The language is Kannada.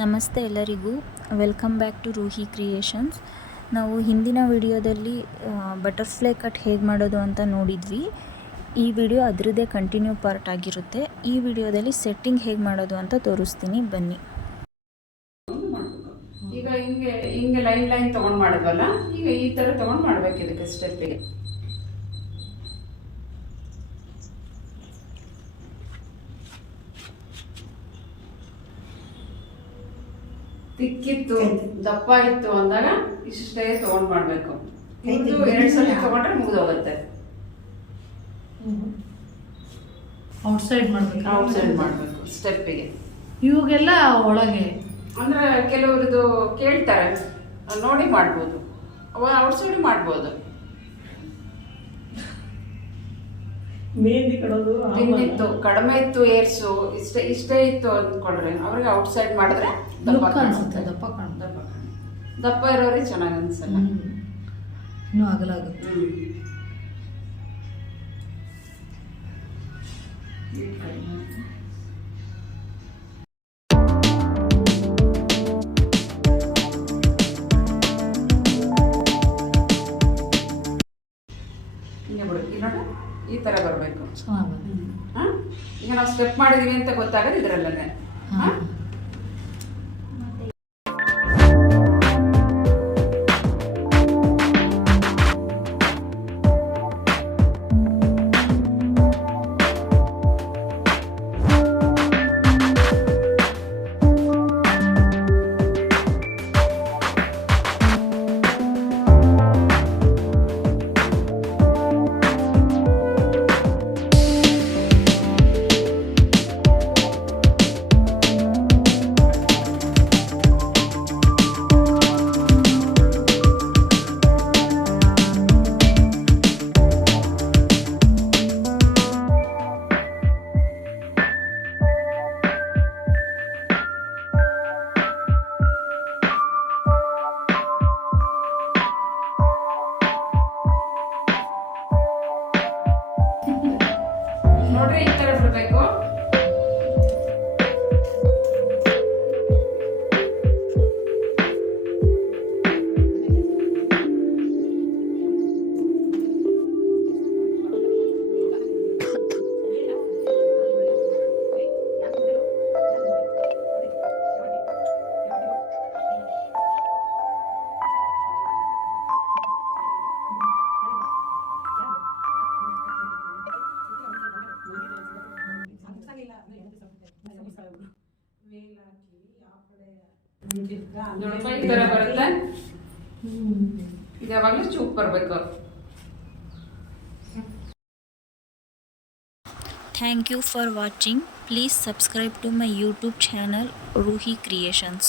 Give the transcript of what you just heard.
ನಮಸ್ತೆ ಎಲ್ಲರಿಗೂ, ವೆಲ್ಕಮ್ ಬ್ಯಾಕ್ ಟು ರೂಹಿ ಕ್ರಿಯೇಷನ್ಸ್. ನಾವು ಹಿಂದಿನ ವಿಡಿಯೋದಲ್ಲಿ ಬಟರ್ಫ್ಲೈ ಕಟ್ ಹೇಗೆ ಮಾಡೋದು ಅಂತ ನೋಡಿದ್ವಿ. ಈ ವಿಡಿಯೋ ಅದರದ್ದೇ ಕಂಟಿನ್ಯೂ ಪಾರ್ಟ್ ಆಗಿರುತ್ತೆ. ಈ ವಿಡಿಯೋದಲ್ಲಿ ಸೆಟ್ಟಿಂಗ್ ಹೇಗೆ ಮಾಡೋದು ಅಂತ ತೋರಿಸ್ತೀನಿ, ಬನ್ನಿ. ಈಗ ಹಿಂಗೆ ಲೈನ್ ತೊಗೊಂಡು ಮಾಡಿದ್ವಲ್ಲ, ಈಗ ಈ ಥರ ತೊಗೊಂಡು ಮಾಡಬೇಕು ಇದಕ್ಕೆ ಸ್ಟೆಪ್ಪಿಗೆ. ತಿಕ್ಕಿತ್ತು ದಪ್ಪ ಇತ್ತು ಅಂದಾಗ ಇಷ್ಟೇ ತಗೊಂಡ್ ಮಾಡ್ಬೇಕು. ಇದು 2 ಸಲ ತಗೊಂಡ್ರೆ ಮುಗಿದೋಗುತ್ತೆ. ಔಟ್ಸೈಡ್ ಮಾಡ್ಬೇಕು ಸ್ಟೆಪ್ಪಿಗೆ. ಇವಾಗೆಲ್ಲ ಒಳಗೆ ಅಂದ್ರೆ ಕೆಲವ್ರದ್ದು ಕೇಳ್ತಾರೆ, ನೋಡಿ ಮಾಡ್ಬೋದು, ಔಟ್ಸೈಡ್ ಮಾಡ್ಬೋದು. ಮೆಹಂದಿ ಕಡೋದು ತಿನ್ನಿತ್ತು ಕಡಿಮೆ ಇತ್ತು, ಏರ್ಸು ಇಷ್ಟೇ ಇತ್ತು ಅಂದ್ಕೊಳ್ರಿ, ಅವ್ರಿಗೆ ಔಟ್ಸೈಡ್ ಮಾಡಿದ್ರೆ ದಪ್ಪ ಇರೋರಿಗೆ ಚೆನ್ನಾಗಿ ಅನ್ಸಲ್ಲ, ಇನ್ನೂ ಅಗಲಾಗುತ್ತೆ. ಈ ತರ ಬರಬೇಕು. ಈಗ ನಾವು ಸ್ಟೆಪ್ ಮಾಡಿದೀವಿ ಅಂತ ಗೊತ್ತಾಗೋದು ಇದರಲ್ಲೇ. ನೋಡ್ರಿ, ಈ ತರ ಬಿಡ್ಬೇಕು. ಈ ತರ ಬರುತ್ತೆ. ಇದು ಯಾವಾಗಲೂ ಚೂಪ್ ಬರಬೇಕು. Thank you for watching. Please subscribe to my YouTube channel Ruhi Creations.